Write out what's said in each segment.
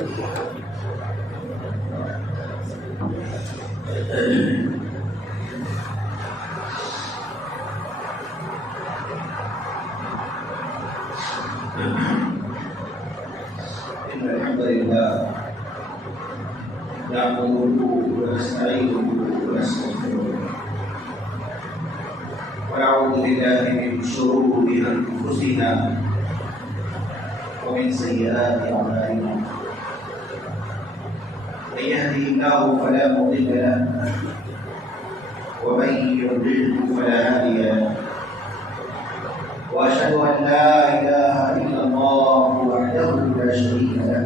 إن الحمد لله نعبده ونستعينه ونستغفره ونعوذ بالله من شرور أنفسنا ومن سيئات أعمالنا من يهده الله فلا مضل له ومن يضلل فلا هادي له وأشهد أن لا إله إلا الله وحده لا شريك له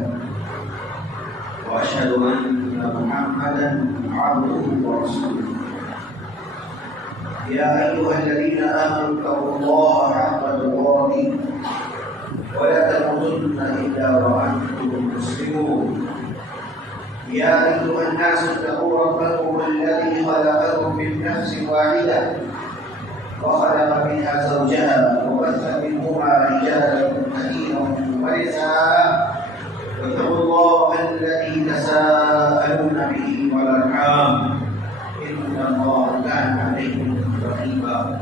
وأشهد أن محمدا عبده ورسوله يا أيها الذين آمنوا اتقوا الله حق تقاته ولا تموتن إلا وأنتم مسلمون يا أيها الناس اتقوا ربكم الذي خلقكم من نفس واحدة وخلق منها زوجها وبث منهما رجالا كثيرا ونساء واتقوا الله الذي تساءلون به والأرحام إن الله كان عليكم رقيبا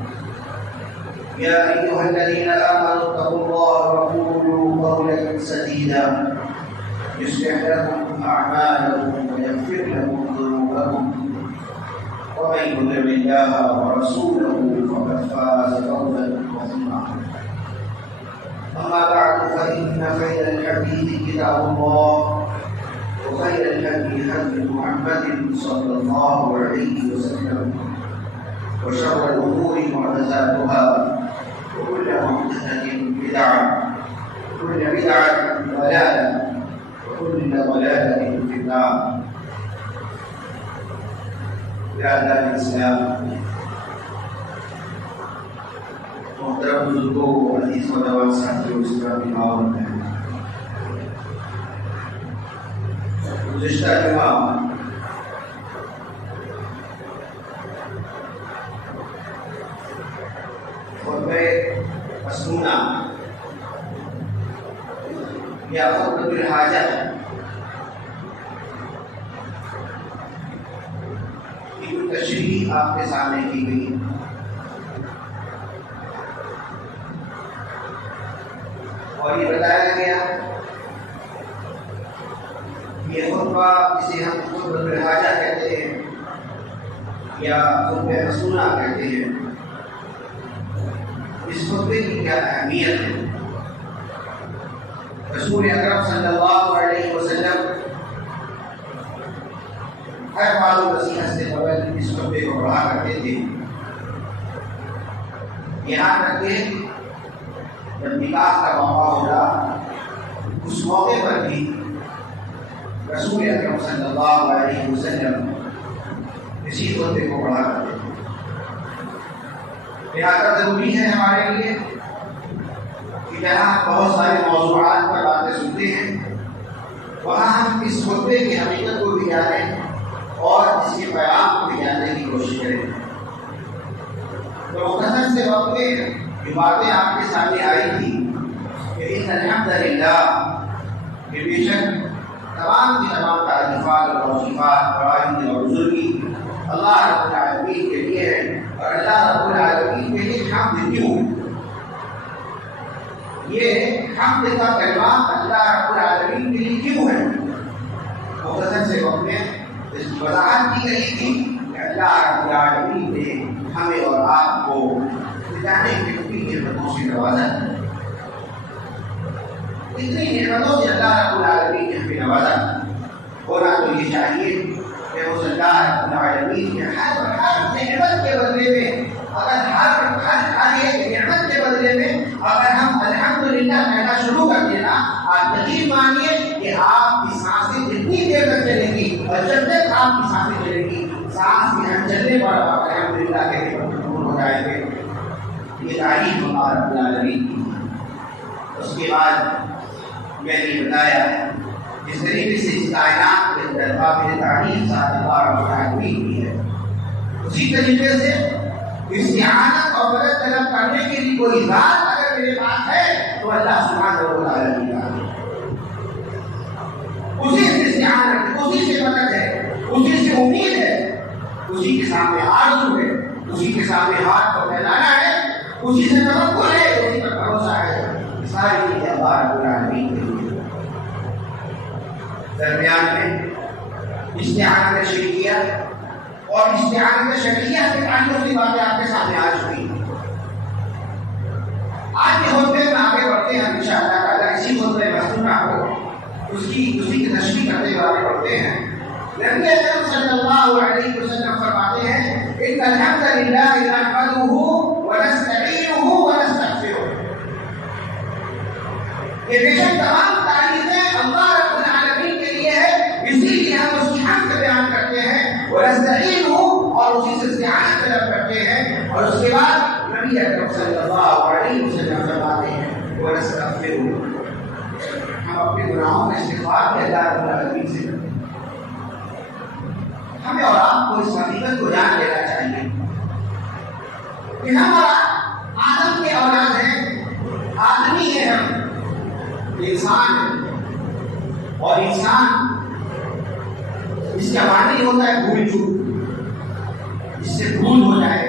يا أيها الذين آمنوا اتقوا الله وقولوا قولا سديدا يصلح لكم أعمالكم ويغفر لكم ذنوبكم ومن يطع الله ورسوله فقد فاز فوزا عظيما أما بعد فإن خير الحديث كتاب الله وخير الهدي هدي محمد صلى الله عليه وسلم وشر الأمور محدثاتها وكل محدثة بدعة وكل بدعة ضلالة وكل ضلالة في النار. برادر الاسلام، محترم بزرگوں، عزیز و نواز ساتھیوں، اسلامی معاون ہیں، گزشتہ جمعہ خطبہ مسنونہ یا خطبۃ الحاجہ تشریح آپ کے سامنے کی گئی. اور یہ بتایا گیا یہ خطبہ جسے ہم خطبۃ الحاجہ کہتے ہیں یا خطبہ مسنونہ کہتے ہیں، اس خطبے کی کیا اہمیت ہے. رسول اکرم صلی اللہ علیہ وسلم ہر معلوم نصیحت سے قبل اس خطبے کو پڑھا کرتے تھے. یہاں تک کہ جب نکاح کا موقع ہوگا اس موقع پر بھی رسول اکرم صلی اللہ علیہ وسلم اسی خطبے کو پڑھا کرتے تھے. لہذا ضروری ہے ہمارے لیے کہ جہاں بہت سارے موضوعات پر باتیں سنتے ہیں وہاں ہم اس خطبے کی حقیقت کو بھی جانیں اور اس کے پیغام کو بھی جاننے کی کوشش کریں. تو مختصر سے وقت میں یہ باتیں آپ کے سامنے آئی تھی کہ ان الحمدللہ کہ بے شک تمام کی تمام تعریفات اور توصیفات فرائض اور بزرگی اللہ رب العالمین کے لیے ہے. اور اللہ رب العالمین کے لیے حمد کیوں؟ یہ حمد کا کلمہ اللہ رب العالمین کے لیے کیوں ہے؟ مختصر سے وقت میں اس کی وضاحت کی گئی تھی کہ اللہ رب العالمین نے ہمیں اور آپ کو جانے کی اتنی نعمتوں سے نوازا ہے. اتنی نعمتوں سے اللہ رب العالمین نے ہمیں نوازا. ہونا تو یہ چاہیے کہ اس اللہ رب العالمین کے ہر نعمت کے بدلے میں اگر ہر ایک نعمت کے بدلے میں اگر ہم الحمدللہ کہنا شروع کر دینا، آپ یقین مانیے کہ آپ کی سانسیں جتنی دیر تک چلیں گی اور جب تک آپ کی سانسیں چلیں گی سانس یہاں چلنے پر آپ الحمدللہ کہنے پر مجبور ہو جائیں گے. یہ تعریف اللہ رب العالمین کی. اس کے بعد میں نے بتایا جس طریقے سے اس کائنات کے اندر قابل تعریف ذات اللہ رب العالمین کی ہے، اسی طریقے سے استعانت اور مدد طلب کرنے کے لیے کوئی ذات اگر میرے پاس ہے تو اللہ سبحانہ و تعالیٰ کی ذات ہے. اس اسی کے سامنے آرزو ہے، اسی کے سامنے ہاتھ کو پھیلانا ہے، اسی سے توکل ہے، اسی پر بھروسہ ہے. ساری چیزیں اللہ رب العالمین کے لیے. درمیان میں استعانت شرکیہ اور استعانت شرکیہ کے تعلق کی باتیں آپ کے سامنے آ چکی ہیں. آج کے خطبے میں آگے بڑھتے ہیں انشاءاللہ تعالیٰ. اسی خطبے مصنوعہ کو اسی کی تشریح کرتے ہوئے آگے بڑھتے ہیں. نبی اکرم صلی اللہ علیہ وسلم فرماتے ہیں ان الحمد للہ نحمدہ ونستعینہ ونستغفرہ. یہ بے شک تمام تعریفیں اللہ رب العالمین کے لیے ہے، اسی لیے ہم اس کی حمد بیان کرتے ہیں. ونستعینہ اور اسی سے استعانت طلب کرتے ہیں. اور اس کے بعد نبی اکرم صلی اللہ علیہ وسلم فرماتے ہیں ونستغفرہ، ہم اپنے گناہوں میں استغفار کے اللہ رب العالمین سے کرتے ہیں. ہمیں اور آپ کو اس حقیقت کو جان لینا چاہیے کہ ہم اور آپ آدم کے اولاد ہیں، آدمی ہیں، ہم انسان ہیں. اور انسان اس کا معنی ہوتا ہے بھول چوک. اس سے بھول ہو جائے،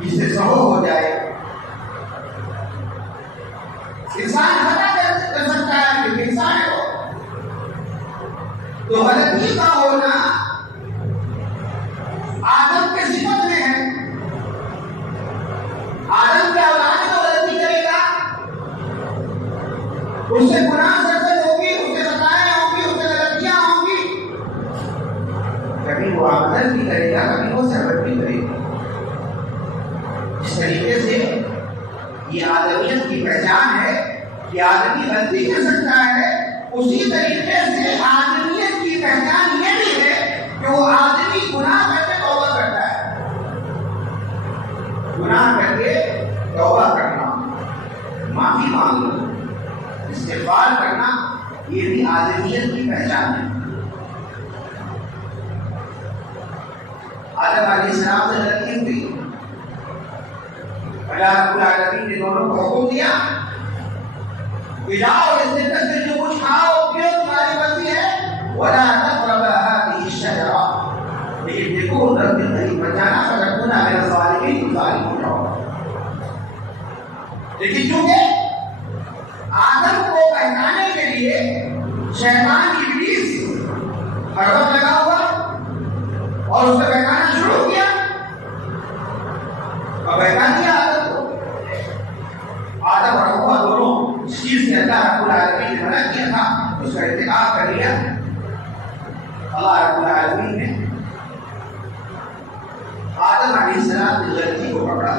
اس سے سہو ہو جائے. انسان خطا کر سکتا ہے کیونکہ انسان ہے. تو غلطی کا ہونا آدم کے صفت میں ہے. آدم کے اولاد کو غلطی کرے گا، اس سے گناہ سرزد ہوگی، اس سے خطائیں ہوں گی، اس سے غلطیاں ہوں گی. کبھی وہ عمل بھی کرے گا، کبھی وہ سرزد بھی کرے گا. اس طریقے سے یہ آدمیت کی پہچان ہے کہ آدمی غلطی کر سکتا ہے. اسی طریقے سے آدمیت کی پہچان یہ بھی ہے کہ وہ آدمی گناہ کر کے توبہ کرتا ہے. گناہ کر کے توبہ کرنا، معافی مانگنا، استغفار کرنا، یہ بھی آدمیت کی پہچان ہے. آدم علیہ السلام سے غلطی ہوئی، اللہ رب العالمین نے دونوں کو حکم دیا کہ جاؤ اس جنت سے جو کچھ کھاؤ پیو تمہاری مرضی ہے، ولا تقربا هذه الشجرة، لیکن دیکھو رب نہیں بچانا فتکونا من الظالمین، ظالم ہو جاؤ. لیکن چونکہ آدم کو بہکانے کے لیے شیطان ابلیس ہر وقت لگا ہوا اور اس سے بہکانا شروع کیا اور بہکا دیا آدم کو. آدم اور حوا دونوں اس چیز سے اللہ رب العالمین نے منع کیا تھا، اس کا ارتکاب کر لیا. اللہ رب العالمین نے آدم علیہ السلام کی غلطی کو پکڑا.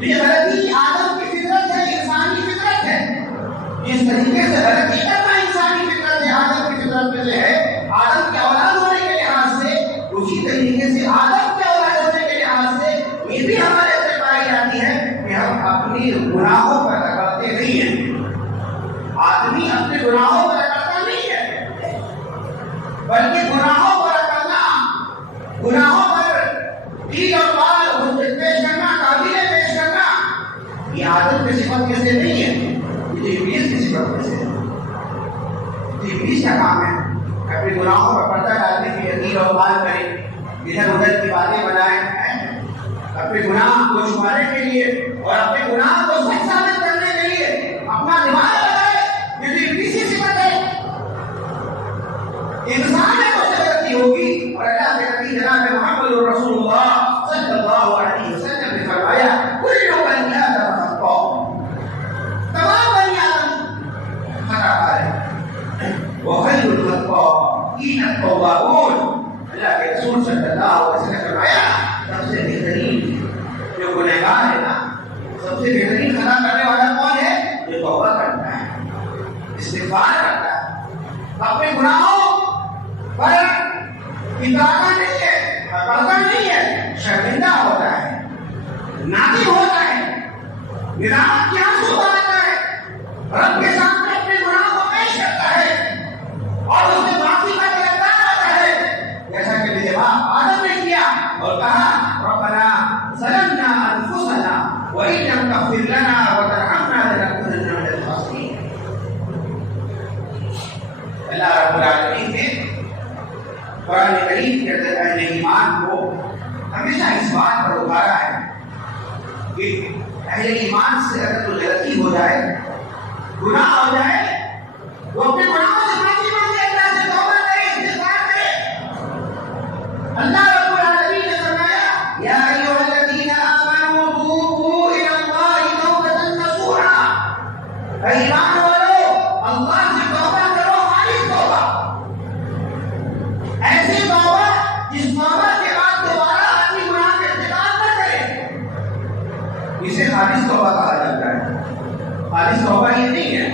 یہ غلطی آدم کی فطرت ہے، انسانی فطرت ہے. اس طریقے سے غلطی کرنا انسانی فطرت ہے، آدم کی فطرت میں سے ہے. آدم کے اولاد ہونے کے لحاظ سے اسی طریقے سے آدم کے اولاد ہونے کے لحاظ سے یہ بھی ہمارے اندر پائی جاتی ہے کہ ہم اپنی گناہوں پر رکڑتے نہیں ہیں. آدمی اپنے گناہوں پر رکڑتا نہیں ہے، بلکہ گناہوں پر رکڑنا، گناہوں پر تیر اور بال پیش کرنا، قابلیں پیش کرنا، یہ آدم کی صفت میں سے نہیں ہے، یہ ابلیس کی صفت میں سے ہے. ابلیس کا کام ہے اپنے گناہوں پر پردہ ڈالنے کے لیے تیر اور بال کرے، ادھر ادھر کی باتیں بنائیں، اپنے گناہ کو چھپانے کے لیے اور اپنے گناہ کو سچ ثابت کرنے کے لیے اپنا دماغ لگائے. یہ ابلیس کی صفت ہے. انسان ہے تو غلطی ہوگی. اور اللہ کے نبی جناب محمد رسول اللہ صلی اللہ علیہ وسلم نے فرمایا کل بنی آدم خطاء، تمام بنی آدم خطا کار ہیں، وخیر الخطائین التوابون. اللہ کے رسول صلی اللہ علیہ وسلم نے فرمایا سب سے بہترین جو گنہگار ہے نا، سب سے بہترین خطا کرنے والا کون ہے؟ جو توبہ کرتا ہے، استغفار کرتا ہے، اپنے گناہوں پر اتراتا نہیں ہے، پکڑتا نہیں ہے، شرمندہ ہوتا ہے، نادم ہوتا ہے، ندامت کے آنسو بہاتا ہے، رب کے سامنے اپنے گناہ کو پیش کرتا ہے اور اس سے معافی کا طلبگار ہوتا ہے، جیسا کہ میرے باپ آدم نے کیا اور کہا ربنا ظلمنا انفسنا وان لم تغفر لنا وترحمنا لنكونن من الخاسرین. اللہ رب العالمین نے قرآن کریم کے اندر اہل ایمان کو ہمیشہ اس بات پر ابھارا ہے کہ اہل ایمان سے اگر کوئی غلطی ہو جائے، گناہ ہو جائے، وہ اپنے گناہوں سے معافی مانگے، اللہ سے توبہ کرے، استغفار کرے۔ اللہ رب العالمین نے فرمایا یا ایھا الذین آمنوا توبوا الی اللہ توبۃ نصوحا، اے ایمان والو اللہ سے توبہ کرو، خالص توبہ، ایسی توبہ جس توبہ کے بعد دوبارہ اپنی گناہ کا ارتکاب نہ کرے، اسے خالص توبہ کہا جاتا ہے۔ خالص توبہ یہ نہیں ہے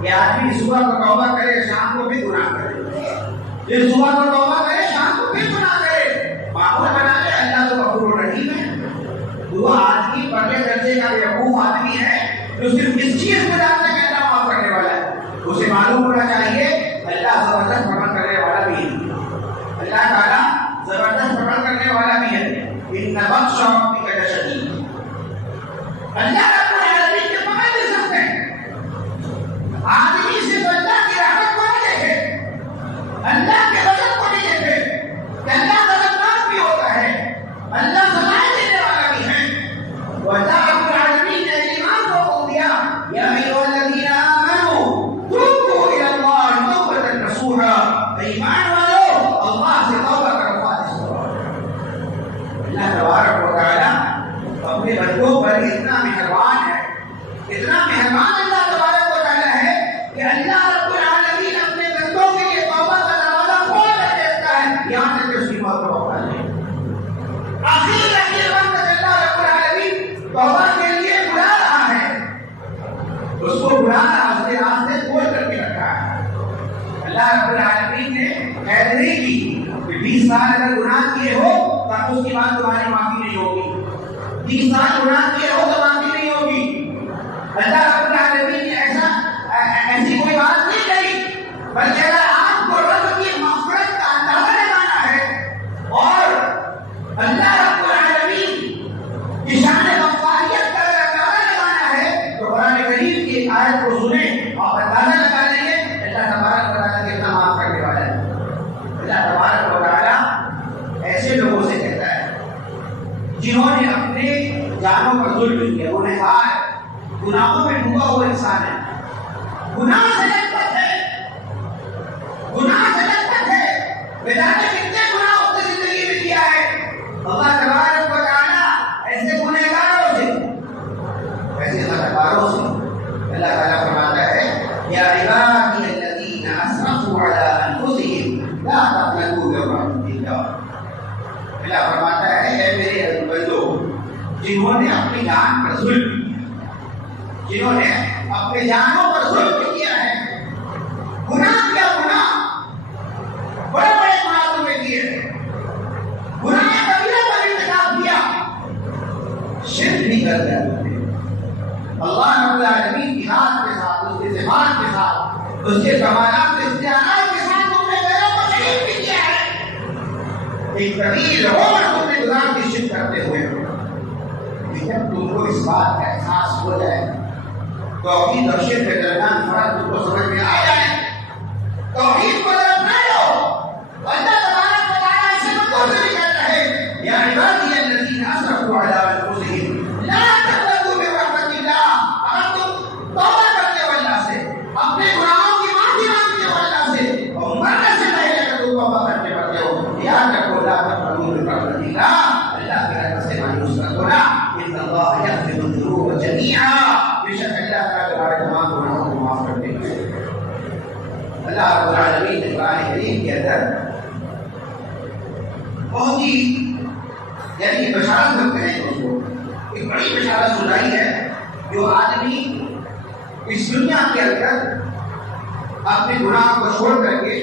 کہ آدمی صبح کو توبہ کرے شام کو بھی گناہ کرے، یہ صبح کو توبہ کرے شام کو بھی گناہ کرے، معمول بنا لے اللہ تو غفور الرحیم ہے۔ وہ آدمی پہلے درجے کا بیوقوف آدمی ہے جو صرف اس چیز کو جانتا ہے کہ اللہ معاف کرنے والا ہے، اسے معلوم ہونا چاہیے اللہ زبردست پکڑ کرنے والا بھی ہے، اللہ تعالیٰ زبردست پکڑ کرنے والا بھی ہے۔ ان بطش ربک لشدید، اللہ رب العالمین کے پکڑ نہیں سکتے۔ آدمی صرف اللہ کی رحمت کو نہیں دیکھے، اللہ کے غضب کو نہیں دیکھے کہ اللہ غضبناک بھی ہوتا ہے، اللہ سزائیں دینے والا بھی ہے۔ وہ اللہ رب العالمین نے ایمان کو حکم دیا یا ایھا الذین آمنوا توبوا الی اللہ توبۃ نصوحا، ایمان والو اللہ سے توبہ کرو، خالص توبہ۔ اللہ تبارک و تعالیٰ اپنے بندوں پر اتنا مہربان ہے، اتنا مہربان اللہ تبارک و تعالیٰ ہے کہ اللہ رب العالمین اپنے بندوں کے لیے توبہ کا دروازہ کھول کر دیتا ہے، یہاں تک کہ اس کی موت کو موقع دے۔ آخر وقت تک اللہ رب العالمین توبہ کے لیے بلا رہا ہے، اس کو بلا رہا، اس کے راستے کھول کر کے رکھا ہے۔ اللہ رب العالمین نے قید نہیں کی کہ 20 سال اگر گناہ کیے ہو تو اس کے بعد تمہاری معافی نہیں ہوگی، 20 سال گناہ کیے ہو تو معافی نہیں ہوگی۔ اللہ رب العالمین نے ایسی کوئی بات نہیں کہی، بلکہ اگر آپ کو رب کی مغفرت کا اندازہ لگانا ہے اور اللہ رب العالمین کی شان غفاریت کا اگر اندازہ لگانا ہے تو قرآن کریم کی ایک آیت کو سنیں اور اندازہ لگا لیں گے اللہ تبارک و تعالیٰ کتنا معاف کرنے والا ہے۔ اللہ تبارک و تعالیٰ ایسے لوگوں سے کہتا ہے جنہوں نے اپنے جانوں پر ظلم کیا، انہیں کہا ہے گناہوں میں ڈوبا ہوا انسان ہے، گناہ سے لذت ہے، گناہ سے لذت ہے، بیچارے کتنے گناہ اس نے زندگی میں کیا ہے۔ اللہ تبارک و تعالیٰ ایسے گنہگاروں سے، ایسے خطاکاروں سے اللہ تعالیٰ فرماتا ہے یا عبادی الذین اسرفوا علی انفسہم لا تقنطوا من رحمۃ اللہ۔ اللہ فرماتا ہے اے میرے بندو جنہوں نے اپنی جان پر ظلم کیا، جنہوں نے اپنے جانوں پر ظلم کیا ہے، گناہ کیا، گناہ بڑے بڑے گناہ تم نے کیے، گناہ کبیرہ کا ارتکاب کیا، شرک بھی کر دیا تم نے، اللہ رب العالمین کی ذات کے ساتھ، اس کے صفات کے ساتھ، اس کے کمالات استعانات کے ساتھ تم نے غیروں کو شریک بھی کیا ہے۔ ایک طویل عمر تم نے گزار دی شرک کرتے ہوئے، جب تم کو اس بات کا احساس ہو جائے، توحید اور شرک کے درمیان فرق تم کو سمجھ میں آ جائے، توحید کو طرف نہ لو، اللہ تبارک و تعالیٰ اسے بندوں سے بھی کہتا ہے یا عبادی الذین اسرفوا علی انفسہم لا تقنطوا من رحمۃ اللہ۔ اگر تم توبہ کرتے ہو اللہ سے، اپنے گناہوں کی معافی مانگتے ہو اللہ سے، اور مرنے سے پہلے اگر تم توبہ کرتے پڑتے ہو، یاد رکھو لا تقنطوا من رحمۃ اللہ، اللہ کی رحمت سے مایوس نہ ہونا، ان اللہ یغفر الذنوب جميعا، بے شک اللہ تعالیٰ تمہارے تمام گناہوں کو معاف کر دیں گے۔ اللہ رب العالمین نے قرآن کریم کے اندر بہت ہی یعنی بشارت کرتے ہیں اس کو، ایک بڑی بشارت سنائی ہے جو آدمی اس دنیا کے اندر اپنے گناہ کو چھوڑ کر کے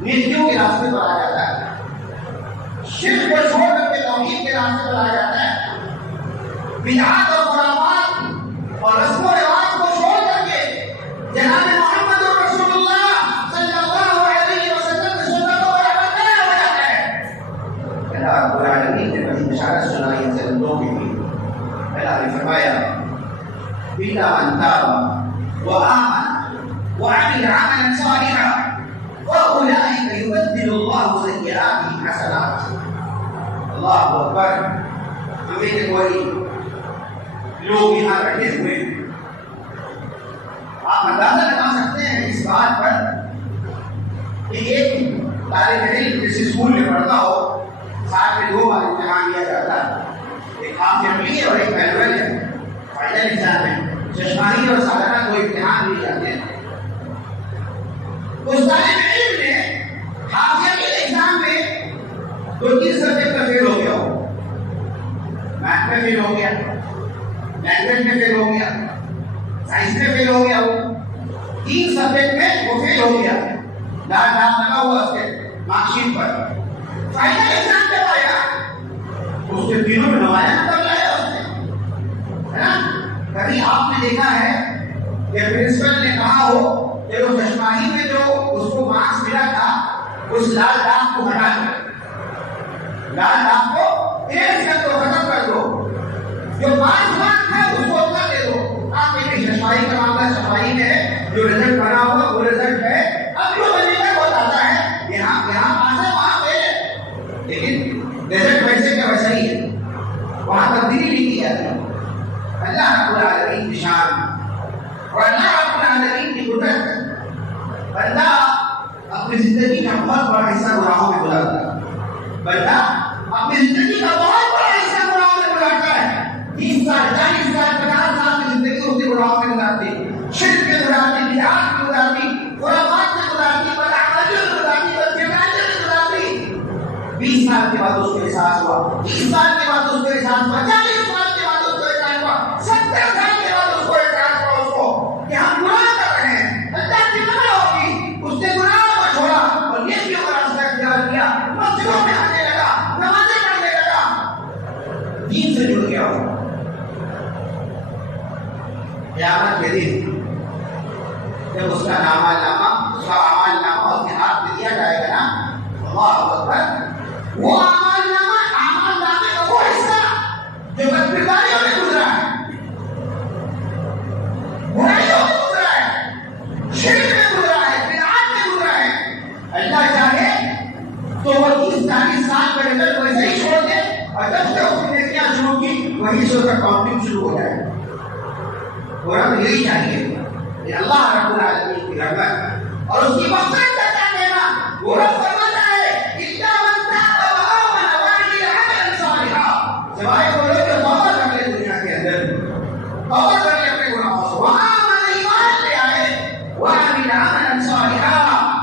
نیکیوں کے راستے پر آ جاتا ہے، شرک کو چھوڑ کر کے توحید کے راستے پر آ جاتا ہے، بدعات اور خرافات اور رسم و رواج کو چھوڑ کر کے جناب محمد رسول اللہ صلی اللہ علیہ وسلم کی سنت کو اپنانا ہو جاتا ہے۔ اللہ رب العالمین نے بڑی بشارت سنائی ان بندوں کے لیے۔ اللہ نے فرمایا إلا من تاب وآمن وعمل عملا صالحا فأولئك يبدل اللہ اکبر. ہمیں کے کوئی لوگ یہاں بیٹھے ہوئے ہیں. آپ اندازہ لگا سکتے ہیں اس بات پر کہ ایک طالب علم جس اسکول میں پڑھتا ہو سال میں 2 بار امتحان دیا جاتا ہے. ایک ہاف ایئرلی ہے اور ایک اینوئل ہے. فائنل ایگزام ہے. ششماہی اور سالانہ کوئی امتحان دیے جاتے ہیں. اس طالب علم نے ہاف ایئرلی ایگزام میں 2-3 سبجیکٹ میں فیل ہو گیا ہو. میتھ میں فیل ہو گیا, لینگویج میں فیل ہو گیا, سائنس میں فیل ہو گیا ہو. 3 سبجیکٹ میں وہ فیل ہو گیا. دار لگا ہوا اس کے مارک شیٹ پر. فائنل ایگزام جب آیا اس کے تینوں میں نمایاں نمبر لایا اس نے, ہے نا. کبھی آپ نے دیکھا ہے کہ پرنسپل نے کہا ہو کہ وہ چشماہی میں جو اس کو مارکس ملا تھا اس لال داغ کو ہٹا دو, لال داغ کو ایک کر دو, ختم کر دو, جو 5 مارکس ہے اس کو اتنا دے دو. آپ دیکھیں چشماہی کا معاملہ چشماہی میں ہے, جو رزلٹ بنا ہوا وہ رزلٹ ہے. اب جو بنے گا وہ آتا ہے, یہاں پاس ہے وہاں فیل, لیکن رزلٹ ویسے کا ویسا ہی ہے, وہاں تبدیلی نہیں کی جاتی. اللہ رب العالمین کی شان اور اللہ رب العالمین کی قدرت. بندہ اپنی زندگی کا بہت بڑا حصہ گناہوں میں گزارتا ہے. بندہ اپنی زندگی کا بہت بڑا حصہ گناہوں میں گزارتا ہے. 30 سال 40 سال 50 سال کی زندگی اس کے گناہوں میں گزارتی, شرک میں گزارتی, بدعات میں گزارتی, خرافات میں گزارتی, بدعملیوں میں گزارتی, بدکرداریوں میں گزارتی. 20 سال کے بعد اس کو احساس ہوا, 30 سال کے بعد اس کو احساس ہوا, 40 سال کے بعد اس کو احساس ہوا, 70 سال کے بعد اس کو احساس ہوا اس کو کہ ہم گناہ کر رہے ہیں. اللہ کی قدر ہوگی, اس نے گناہ کو چھوڑا اور یہ بھی راستہ اختیار کیا, مسجدوں میں آنے لگا, نمازیں پڑھنے لگا, دین سے جڑ گیا. قیامت کے دن جب اس کا اعمال نامہ اس کے ہاتھ میں دیا جائے گا نا, اللہ اکبر, وہ اعمال نامے کا وہ حصہ جو بدکرداریوں میں گزرا ہے, برائیوں میں گزرا ہے, شرک میں گزرا ہے, بدعات میں گزرا ہے, اللہ چاہے تو وہ 30-40 سال کا رزلٹ ویسے ہی چھوڑ دے, اور جب سے اس نے کیا شروع کی وہیں سے اس کا کاؤنٹنگ شروع ہو جائے. اور ہم یہی چاہیے کہ اللہ رب العالمین کی رحمت اور اس کی مغفرت کا کیا کہنا. وہ رب فرماتا ہے اِنَّا مَن تَابَ وَآمَنَ وَعَمِلَ عَمَلًا صَالِحًا, سوائے وہ لوگ جو توبہ کر لے دنیا کے اندر, توبہ کر لے اپنے گناہوں سے, وَآمَنَ ایمان لے آئے, وَعَمِلَ عَمَلًا صَالِحًا,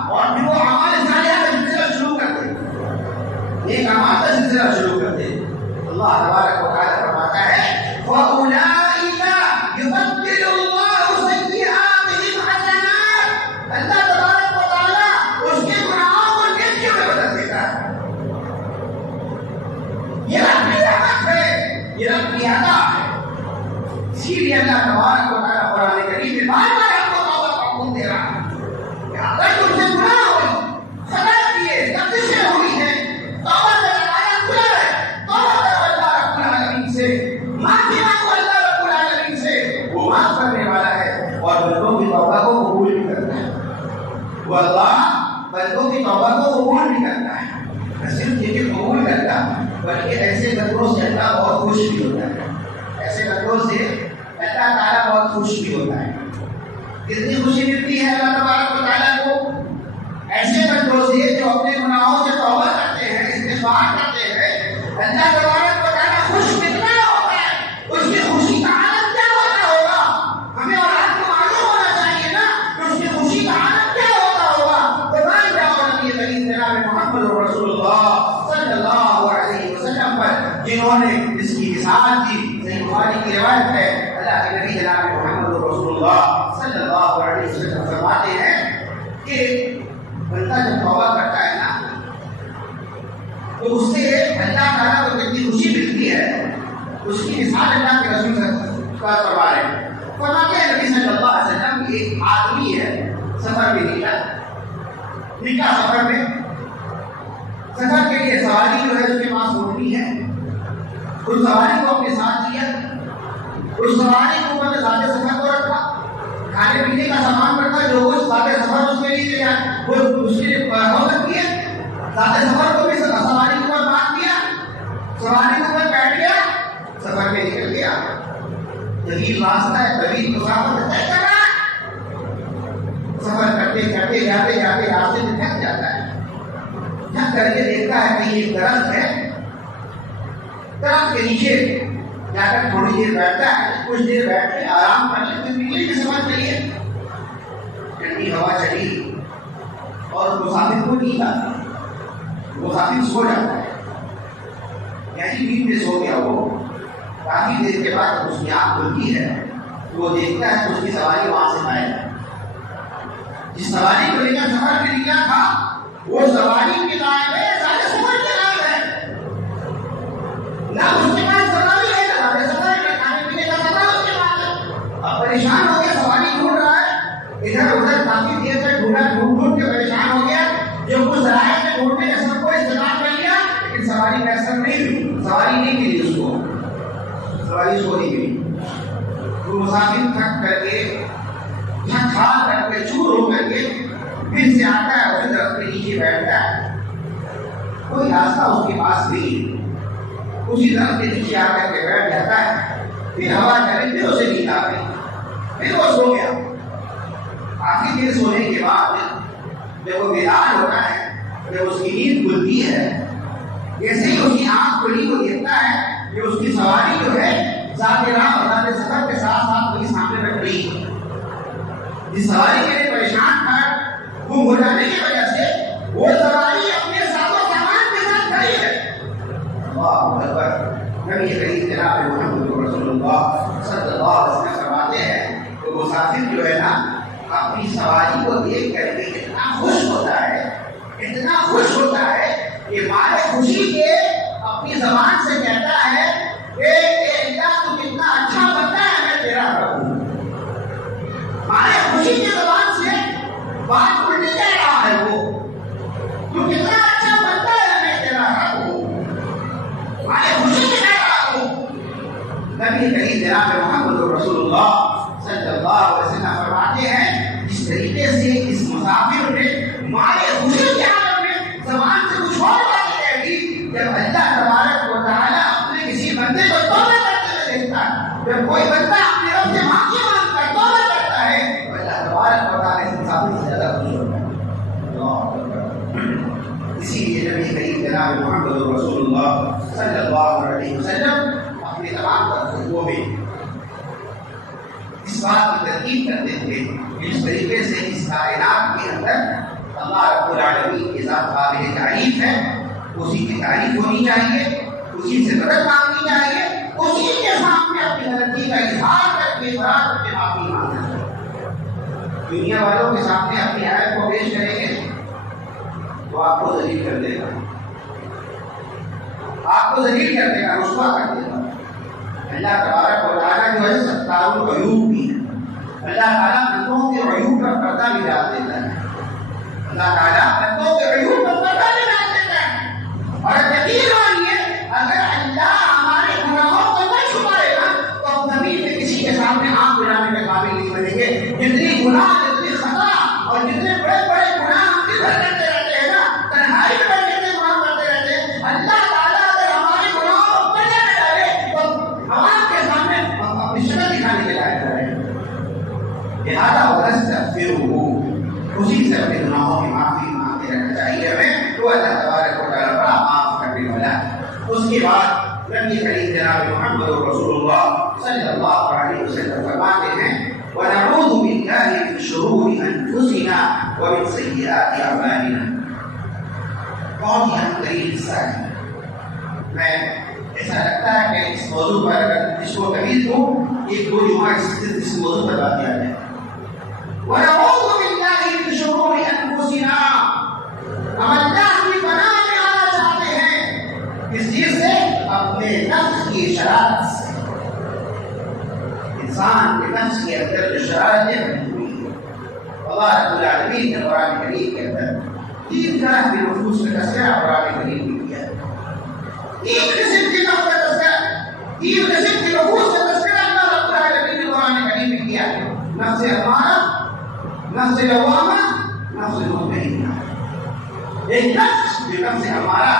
اور پھر وہ اعمال صالحہ کا سلسلہ شروع کر دے, ایک اعمال کا سلسلہ شروع کر دے. اللہ تبارک و تعالیٰ فرماتا ہے وَأُولَٰئِكَ يُبَدِّلُ اللَّهُ سَيِّئَاتِهِمْ حَسَنَاتٍ, اللہ تبارک و تعالیٰ اس کے گناہوں کو نیکیوں میں بدل دیتا ہے. یہ رب کی رحمت ہے, یہ رب کی عطا ہے. اسی لیے اللہ تبارک و تعالیٰ قرآن کریم میں بار بار ہم کو توبہ کا حکم دے رہا ہے کہ اگر تم سے گناہ ہوئی, خطا کیے, لغزشیں ہوئی ہیں, توبہ کا دروازہ کھلا ہے, توبہ کرو اللہ رب العالمین سے, معافی مانگو اللہ رب العالمین سے, وہ معاف کرنے والا ہے اور بندوں کی توبہ کو قبول بھی کرتا ہے. وہ اللہ بندوں کی توبہ کو قبول بھی کرتا ہے. صرف یہ کہ قبول کرتا بلکہ ایسے بندوں سے اللہ بہت خوش بھی ہوتا ہے. ایسے بندوں سے اللہ تعالیٰ بہت خوش بھی ہوتا ہے. کتنی خوشی ملتی ہے اللہ تبارک و تعالیٰ کو ایسے بندوں سے جو اپنے گناہوں سے توبہ کرتے ہیں, استغفار کرتے ہیں. اللہ تبارک و تعالیٰ خوش کتنا ہوتا ہے, اس کی خوشی کا عالم کیا ہوتا ہوگا. ہمیں اور آپ کو معلوم ہونا چاہیے نا کہ اس کی خوشی کا عالم کیا ہوتا ہوگا. قرآن جاؤ نبی کریم جناب محمد رسول اللہ صلی اللہ علیہ وسلم پر جنہوں نے اس کی مثال دی. صحیح بخاری کی روایت ہے, اللہ کے نبی جناب محمد رسول اللہ صلی اللہ علیہ وسلم فرماتے ہیں کہ بندہ جب توبہ کرتا ہے نا تو اس سے اللہ تعالیٰ کو کتنی خوشی ملتی ہے. اس کی مثال اللہ کے رسول کا فرما رہے ہیں. فرماتے ہیں نبی صلی اللہ علیہ وسلم ایک آدمی ہے, سفر میں نکلا سفر میں, سفر کے لیے سواری جو ہے اس کے پاس اونٹنی ہے, اس سواری کو اپنے ساتھ لیا, اس سواری کو اوپر ذات سفر کو رکھا, کھانے پینے کا سامان رکھا, جو کچھ ذات سفر اس کے لیے وہ اس کے لیے ہو سکتی ہے, ذات سفر کو بھی سواری کو باندھ دیا. کے جاتے جاتے راستے میں تھک جاتا ہے، تھک کر کے دیکھتا ہے کہ ایک درخت ہے، درخت کے نیچے جا کر تھوڑی دیر بیٹھتا ہے، کچھ دیر بیٹھ کے آرام کر لے، پھر نیچے کے سفر چلیے، ٹھنڈی ہوا چلی اور مسافر کو نیند آتی، مسافر سو جاتا ہے، یعنی نیند میں سو گیا وہ، کافی دیر کے بعد اس کی آنکھ کھلتی ہے، وہ دیکھتا ہے اس کی سواری وہاں سے غائب ہے، جس سواری کو لے کر سفر پہ نکلا تھا وہ سواری کی غائب ہے، سارے سفر کے غائب ہے، نہ اس کے پاس سواری ہے، نہ آگے سفر ہے، کھانے پینے کا سامان اس کے پاس ہے، اب پریشان ہو گیا، سواری ڈھونڈ رہا ہے، ادھر ادھر کافی دیر تک ڈھونڈ کے پریشان ہو گیا، جو کچھ ذرائع میں ڈھونڈنے کا سب کو استعمال کر لیا، لیکن سواری میسر نہیں ہوئی، سواری نہیں ملی اس کو، سواری اس کو نہیں ملی، وہ مسافر تھک کر کے تھک ہار کر کے چور ہو کر کے پھر سے آتا ہے، اسی درخت کے نیچے بیٹھتا ہے، کوئی راستہ اس کے پاس نہیں، اسی درخت کے نیچے آ کر کے بیٹھ جاتا ہے، پھر ہوا چلے، پھر اسے نیند آ گئی، پھر وہ سو گیا، کافی دیر سونے کے بعد جب وہ بیدار ہوتا ہے، جب اس کی نیند کھلتی ہے، جیسے ہی اس کی آنکھ کھلی وہ دیکھتا ہے کہ اس کی سواری جو ہے ذات راہ ذات سفر کے ساتھ ساتھ وہی سامنے میں کھڑی ہے، جس سواری کے لیے پریشان تھا گم ہو جانے کی وجہ سے وہ سواری اپنے ساتھ و سامان کے ساتھ کھڑی ہے، اللہ اکبر، نبی کریم جناب محمد رسول اللہ صلی اللہ علیہ وسلم فرماتے ہیں کہ مسافر جو ہے نا اپنی سواری کو دیکھ کر کے اتنا خوش ہوتا ہے، اتنا خوش ہوتا ہے کہ مارے خوشی کے اپنی زبان سے کہتا ہے کہ اللہ تو کتنا اچھا بندہ ہے، میں تیرا رب ہوں، مارے خوشی کی زبان سے بات الٹی کہہ رہا ہے، وہ تو کتنا اچھا بندہ ہے، میں تیرا رب ہوں، مارے خوشی سے کہہ رہا ہوں۔ نبی کریم جناب محمد رسول اللہ صلی اللہ علیہ وسلم فرماتے ہیں جس طریقے سے اس مسافر نے مارے خوشی کے حالت میں زبان سے کچھ اور باتیں کہہ دی، جب اللہ تبارک و تعالیٰ اپنے کسی بندے کو توبہ کرتے ہوئے دیکھتا ہے، جب کوئی بندہ اپنے رب سے معافی مانگ کر توبہ کرتا ہے تو اللہ تبارک و تعالیٰ اس مسافر سے زیادہ خوش ہوتا ہے۔ اسی لیے نبی کریم جناب محمد رسول اللہ صلی اللہ علیہ وسلم اپنے تمام خطبوں میں اس بات کی ترغیب کرتے تھے کہ جس طریقے سے اس کائنات کے اندر اللہ رب العالمین کی ذات قابل تعریف ہے، اسی کی تعریف ہونی چاہیے، اسی سے مدد مانگنی چاہیے، اسی کے سامنے اپنی غلطی کا اظہار کر کے اقرار کر کے معافی مانگنا چاہیے۔ دنیا والوں کے سامنے اپنی عیب کو پیش کریں گے تو آپ کو ذلیل کر دے گا، آپ کو ذلیل کر دے گا، رسوا کر دے گا۔ اللہ تبارک و تعالیٰ جو ہے ستار العیوب بھی ہے، اللہ تعالیٰ بندوں کے عیوب کا پردہ بھی ڈال دیتا ہے، اللہ تعالیٰ بندوں کے عیوب کا پردہ بھی ڈال دیتا ہے، اور یقین مانیے اگر اللہ ہمارے گناہوں کو نہ چھپائے گا تو ہم زمین میں کسی کے سامنے آنکھ ملانے کے قابل نہیں بنیں گے، جتنی گناہ، جتنی خطا اور جتنے بڑے بڑے گناہ ہم دن بھر کرتے رہتے ہیں نا، تنہائی میں بیٹھ کے گناہ کرتے رہتے ہیں، اللہ تعالیٰ اگر ہمارے گناہوں کو پردے میں ڈالے تو عوام کے سامنے اپنی شکل دکھانے کے لائق رہے، لہٰذا وَنَسْتَغْفِرُهُ، اسی سے اپنے گناہوں کی معافی مانگتے رہنا چاہیے ہمیں، تو اللہ تبارک و تعالیٰ بڑا معاف کرنے والا ہے۔ اس کے بعد نبی کریم جناب محمد رسول اللہ صلی اللہ علیہ وسلم فرماتے ہیں وَنَعُوذُ بِاللَّهِ مِن شُرُورِ أَنفُسِنَا وَمِن سَيِّئَاتِ أَعْمَالِنَا۔ بہت ہی اہم ترین حصہ ہے، میں ایسا لگتا ہے کہ اس موضوع پر اگر اس کو کبھی دوں ایک دو جمعہ اس موضوع پر بات کیا جائے۔ وَنَعُوذُ بِاللَّهِ مِن شُرُورِ أَنفُسِنَا، ہم اللہ کی پناہ میں آنا چاہتے ہیں اس چیز سے، اپنے نفس کی شرارت سے، انسان کے نفس کے اندر جو شرارتیں بنی ہوئی ہیں، اللہ رب العالمین نے قرآن کریم کے اندر تین طرح کے نفوس کا تذکرہ قرآن کریم میں کیا ہے، تین قسم کی نفس کا تذکرہ، تین قسم کی نفوس کا تذکرہ اللہ رب العالمین نے قرآن کریم میں کیا ہے، نفس امارہ، نفس لوامہ، نفس مطمئنہ۔ ایک نفس جو نفس امارہ،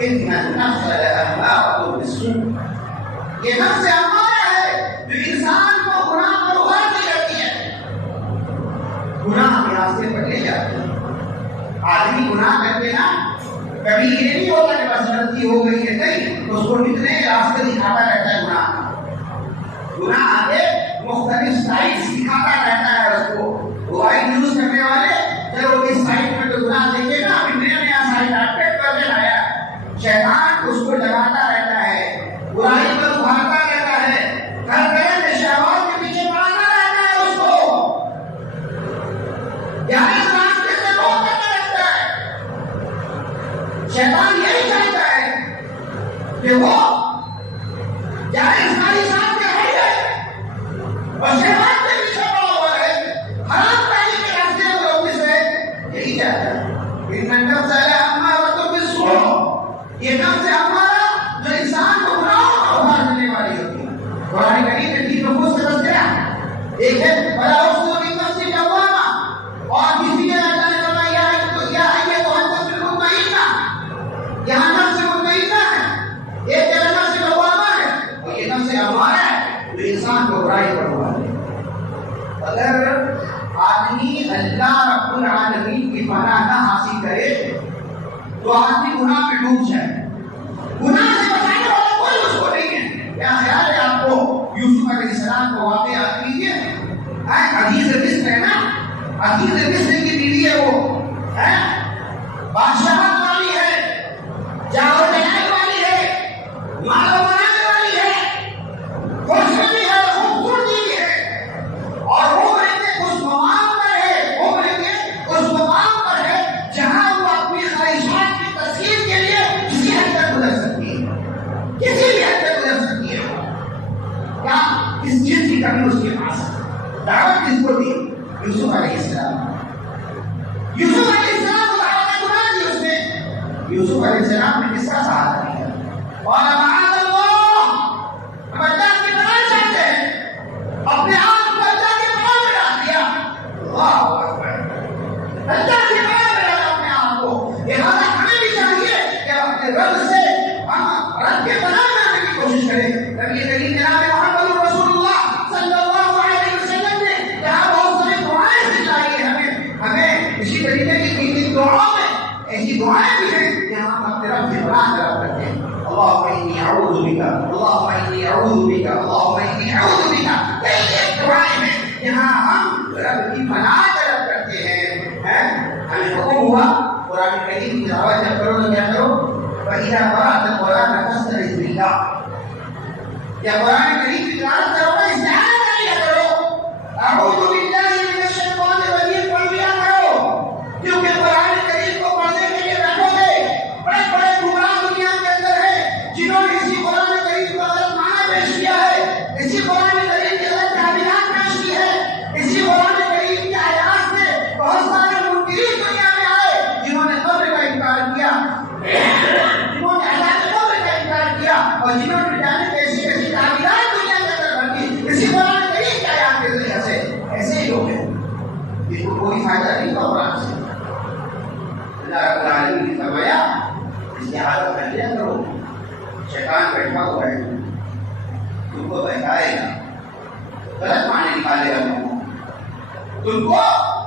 ان النفس لأمارة بالسوء، یہ نفس امارہ ہے جو انسان کو گناہ پر ابھارتی رہتی ہے، گناہ راستے پر لے جاتے ہیں. آدمی گناہ کر کے نا کبھی یہ نہیں ہوتا کہ بس غلطی ہو گئی ہے نہیں، اس کو کتنے راستے دکھاتا رہتا ہے گناہ آگے مختلف سائٹس دکھاتا رہتا ہے اس کو. موبائل یوز کرنے والے چلو اس سائٹ میں تو گناہ دیکھے نا، ابھی نیا سائٹ اپڈیٹ کر کے لایا. شیطان اس کو لگاتا رہتا ہے، برائی پر ابھارتا رہتا ہے، ہر طرح کے شہوات کے پیچھے پڑاتا رہتا ہے اس کو. یعنی اس راستے سے روکتا رہتا ہے. شیطان یہی چاہتا ہے کہ وہ جائز ہماری ساتھ میں ہے اور شہوات کے پیچھے پڑا ہوا ہے، حرام کاری کے راستے میں روکنے سے یہی چاہتا ہے. ان النفس لامارۃ بالسوء، یہ نفس ہمارا جو انسان کو گناہوں کا ابھار دینے والی ہوتی ہے. قرآن کریم میں تین نفوس سے بس گیا. ایک ہے بلا اقسم بالنفس اللوامہ، اور کسی نے اللہ نے فرمایا یا ایھا النفس المطمئنہ، یہاں نفس مطمئنہ ہے، ایک نفس لوامہ ہے اور یہ نفس امارہ ہے جو انسان کو برائی پر ابھارے. اگر آدمی اللہ رب العالمین کی پناہ نہ حاصل کرے تو آدمی گناہ میں ڈوب جائے. گناہ سے بچانے والا کوئی اس کو نہیں ہے. کیا خیال ہے آپ کو یوسف علیہ السلام کو واقعہ یاد کیجیے. عزیز مصر ہے نا، عزیز مصر کی بیوی ہے، وہ ہے بادشاہت والی ہے، جاؤ جلال والی ہے، مالو بنانے والی ہے، خوشبو ہے، خوبصورتی بھی ہے، اور وہ اس مقام پر ہے، عمر کے اس مقام پر ہے جہاں وہ اپنی خواہشات کی تسکین کے لیے کسی حد تک گزر سکتی ہے، کسی بھی حد تک گزر سکتی ہے. کیا اس چیز کی کمی اس کے پاس ہے؟ دعوت کس کو دی؟ یوسف علیہ السلام. یوسف علیہ السلام کو دعوت قرآن دی اس نے. یوسف علیہ السلام نے کس کا سہارا دیا؟ اور معاذ اللہ، ہم اللہ کی پناہ چاہتے ہیں، اپنے آپ کو اللہ کے پناہ میں ڈال دیا. اللہ اکبر، اللہ کے پناہ میں ڈالا اپنے آپ کو. لہٰذا ہمیں بھی چاہیے کہ اپنے رب سے ہم رب کے پناہ میں آنے کی کوشش کریں. نبی کریم جناب محمد رسول اللہ صلی اللہ علیہ وسلم نے یہاں بہت ساری دعائیں سکھائی ہیں ہمیں اسی طریقے کی دعاؤں میں ایسی دعائیں بھی ہیں کہ ہم اپنے رب سے پناہ طلب کرتے ہیں. اللهم إني أعوذ بك، اللهم إني أعوذ بك، اللهم إني أعوذ بك. کئی دعائیں ہیں جہاں ہم رب کی پناہ طلب کرتے ہیں. ہمیں حکم ہوا قرآن کریم کی تلاوت جب کرو تو کیا کرو؟ فَإِذَا قَرَأْتَ الْقُرْآنَ فَاسْتَعِذْ بِاللَّهِ. یا قرآن کریم کی تلاوت کرو تو استعاذہ کیا کرو، اعوذ باللہ من الشیطان الرجیم پڑھ لیا کرو. کیونکہ قرآن کریم کو پڑھنے کے لیے بیٹھو گے، بڑے بڑے گمراہ دنیا کے اندر ہیں جنہوں نے اسی قرآن کریم کا غلط معنی پیش کیا ہے، اسی قرآن کریم کے غلط تعبیرات پیش کی ہے، اسی قرآن کریم کے آیات سے بہت سارے منکرین دنیا میں آئے جنہوں نے قبر کا انکار کیا، جنہوں نے عذاب قبر کا انکار کیا، اور جنہوں نے جانے کیسی کیسی تعبیرات دنیا کے اندر کر دی اسی قرآن کریم کے آیات کے ذریعے سے. ایسے ہی لوگ ہیں جن کو کوئی فائدہ نہیں ہوا قرآن سے. اللہ رب العالمین نے فرمایا استعاذہ کر لیا کرو. شیطان بیٹھا ہوا ہے، تم کو بہکائے گا، غلط معنی نکالے گا، تم کو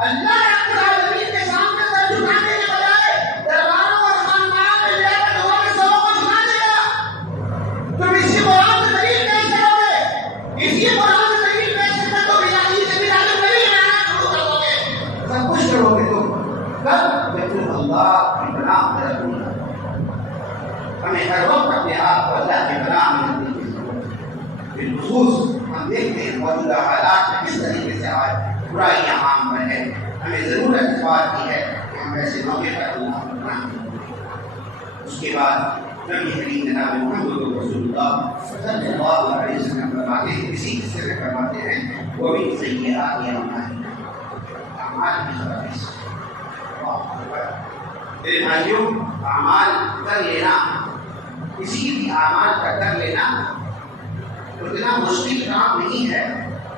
اللہ رب العالمین کے سامنے سر جھکانے کے بجائے درباروں اور خانقاہوں میں لے کر لوگوں کے سروں کو جھکا دے گا. تم اسی قرآن سے دلیل پیش کرو گے، اسی قرآن سے دلیل پیش کر دو گے، اسی سے بلال نبی میں آنا شروع کر دو گے، سب کچھ کرو گے تم. کب؟ جب تم اللہ کی پناہ میں رکھو گے. ہمیں ہر وقت اپنے آپ کو اللہ کی پناہ میں رکھنے کی ضرورت ہے. بالخصوص ہم دیکھتے ہیں موجودہ حالات میں کس طریقے سے آج برائیاں عام پر ہے. ہمیں ضرورت اس بات کی ہے کہ ہم ایسے موقع پر اللہ کی پناہ میں. اس کے بعد نبی کریم جناب محمد رسول اللہ صلی اللہ علیہ وسلم فرماتے ہیں، اسی قصے میں فرماتے ہیں وَمِن سَيِّئَاتِ أَعْمَالِنَا، اعمال کی خبر سے. میرے بھائیوں، اعمال کر لینا، کسی بھی اعمال کا کر لینا اتنا مشکل کام نہیں ہے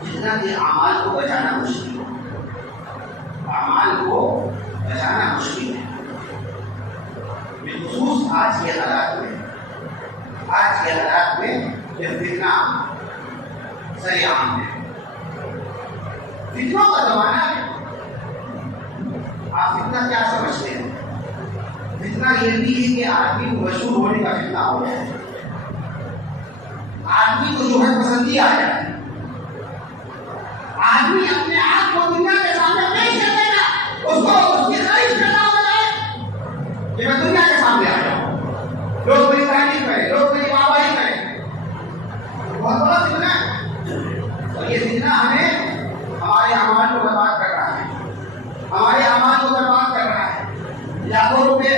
جتنا کہ اعمال کو بچانا مشکل ہو. اعمال کو بچانا مشکل ہے، بالخصوص آج کے حالات میں جب فتنہ سر عام ہے. فتنوں کا زمانہ ہے، آپ فتنہ کیا سمجھتے ہیں؟ فتنہ یہ بھی ہے کہ آدمی کو مشہور ہونے کا فتنہ ہو جائے، آدمی کو شہرت پسندی آ جائے، آدمی اپنے آپ کو دنیا کے سامنے پیش کر دے گا، اس کو اس کی خواہش پیدا ہو جائے کہ میں دنیا کے سامنے آ جاؤں، لوگ میری تعریف کریں، لوگ میری واہواہی کریں، بہت بڑا فتنہ ہے۔ اور یہ فتنہ ہمیں ہمارے اعمال کو برباد کر رہا ہے، ہمارے اعمال کو برباد کر رہا ہے۔ لاکھوں روپے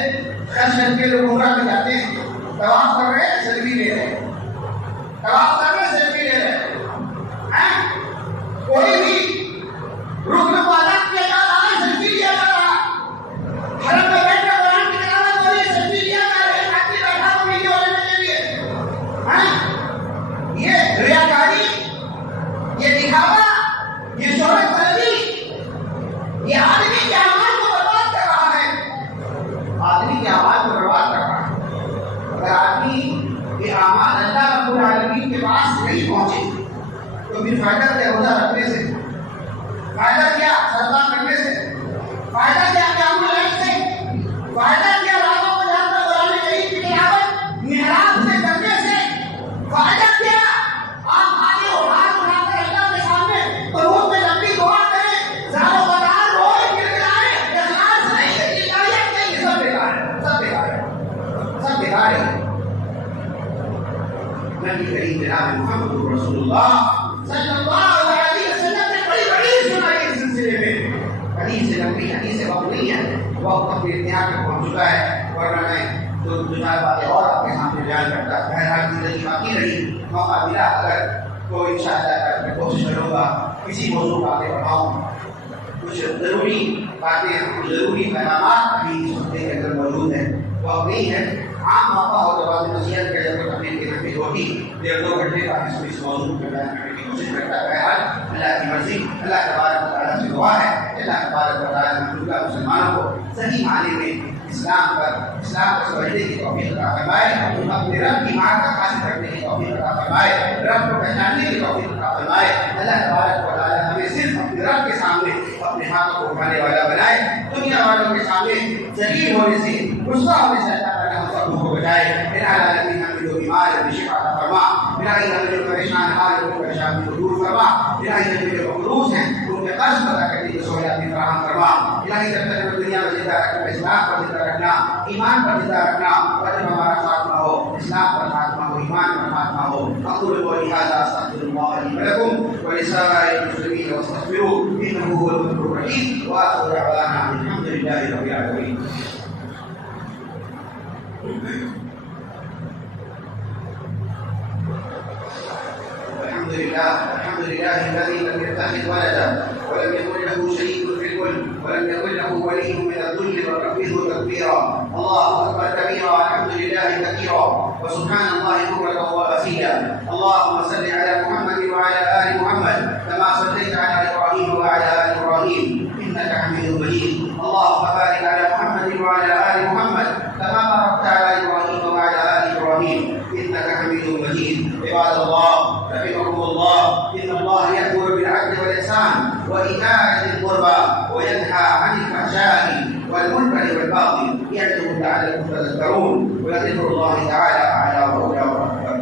خرچ کر کے لوگ عمرہ میں جاتے ہیں، طواف کر رہے ہیں، سیلفی لے رہے ہیں، طواف کر رہے ہیں، سیلفی لے رہے ہیں، کوئی بھی رکن کو ادا کیا جا رہا ہے، سیلفی لیا جا رہا ہے، حرم میں بیٹھ کر قرآن کی تلاوت ہو رہی ہے، سیلفی لیا جا رہا ہے، آدمی بیٹھا ہو ویڈیو لینے کے لیے۔ یہ ریاکاری، یہ دکھاوا، یہ شہرت طلبی، یہ آدمی کے اعمال کو برباد کر رہا ہے، آدمی کے اعمال کو برباد کر رہا ہے۔ اگر آدمی کے اعمال اللہ رب العالمین کے پاس نہیں پہنچے تو پھر فائدہ کیا روزہ رکھنے سے، فائدہ کیا صدقہ کرنے سے، فائدہ کیا قیام اللیل سے، فائدہ کیا راتوں کو جا کر قرآن کریم کی تلاوت محراب سے کرنے سے، فائدہ کیا آپ آگے ہاتھ اٹھا کر اللہ کے سامنے قنوت میں لمبی دعا کریں، زار و بدار روئے گڑگڑائیں، اخلاص نہیں ہے، ہدایت نہیں ہے، سب بیکار ہے، سب بیکار ہے، سب بیکار ہے۔ نبی کریم جناب محمد رسول اللہ صلی اللہ علیہ وسلم نے بڑی بڑی سنائی اس سلسلے میں، حدیث نبی حدیث وقت نہیں ہے، وقت اپنے انتہا پہ پہنچ چکا ہے، ورنہ میں دو چار باتیں اور آپ کے سامنے بیان کرتا۔ بہرحال زندگی باقی رہی، موقع ملا اگر تو انشاءاللہ میں کوشش کروں گا کسی موضوع کو آگے بڑھاؤں، کچھ ضروری باتیں، کچھ ضروری پیغامات ابھی اس ہفتے کے اندر موجود ہیں، وہ نہیں ہے عام موقع ہو تو بعد نصیحت کا جب اپنے کی نفی ہوتی 1.5-2 گھنٹے بعد اس موضوع پہ بیان کرنے کی کوشش کرتا ہے۔ بہرحال اللہ کی مرضی، اللہ تبارک و تعالیٰ سے دعا ہے کہ اللہ تبارک و تعالیٰ مخلوقہ مسلمانوں کو صحیح معنی میں اسلام کو سمجھنے کی توفیق عطا فرمائے، اپنے رب کی معرفت حاصل کرنے کی توفیق عطا فرمائے، رب کو پہچاننے کی توفیق عطا فرمائے۔ اللہ تبارک و تعالیٰ ہمیں صرف اپنے رب کے سامنے اپنے ہاتھوں کو اٹھانے والا بنائے، دنیا والوں کے سامنے ذلیل ہونے سے، غصہ ہونے سے اللہ تعالیٰ ہم سب کو بچائے۔ العالمین ہمیں جو بیمار ہے شفا عطا فرما، الہی ہمیں جو پریشان حال ہے ان پریشانی کو دور فرما، الہی ہمیں جو مقروض ہیں ان کے قرض ادا کرنے کی سہولت بھی فراہم فرما، الہی جب تک دنیا میں زندہ رکھنا، اسلام پر زندہ رکھنا، ایمان پر زندہ رکھنا، اور جب ہمارا خاتمہ ہو اسلام پر خاتمہ ہو، ایمان پر خاتمہ ہو۔ اقول قولی ھذا استغفر اللہ لي ولكم ولسائر المسلمين واستغفروه انه هو الغفور الرحيم، واخر دعوانا الحمد لله رب العالمين۔ الحمد لله الذي لم يتخذ ولدا ولم يكن له شريك في الملك ولم يكن له ولي من الذل وكبره تكبيرا، الله اكبر كبيرا، الحمد لله كثيرا، وسبحان الله بكرة وأصيلا۔ اللهم صل على محمد وعلى آل محمد كما صليت على إبراهيم وعلى آل إبراهيم إنك حميد مجيد، اللهم بارك على محمد وعلى آل محمد كما باركت على إبراهيم وعلى آل إبراهيم إنك حميد مجيد۔ عباد الله رحمكم الله، إن الله يأمر بالعدل والإحسان وإيتاء ذي القربى وينهى عن الفحشاء والمنكر والبغي يعظكم لعلكم تذكرون، ولذكر الله تعالى أعلى وأولى وأكبر۔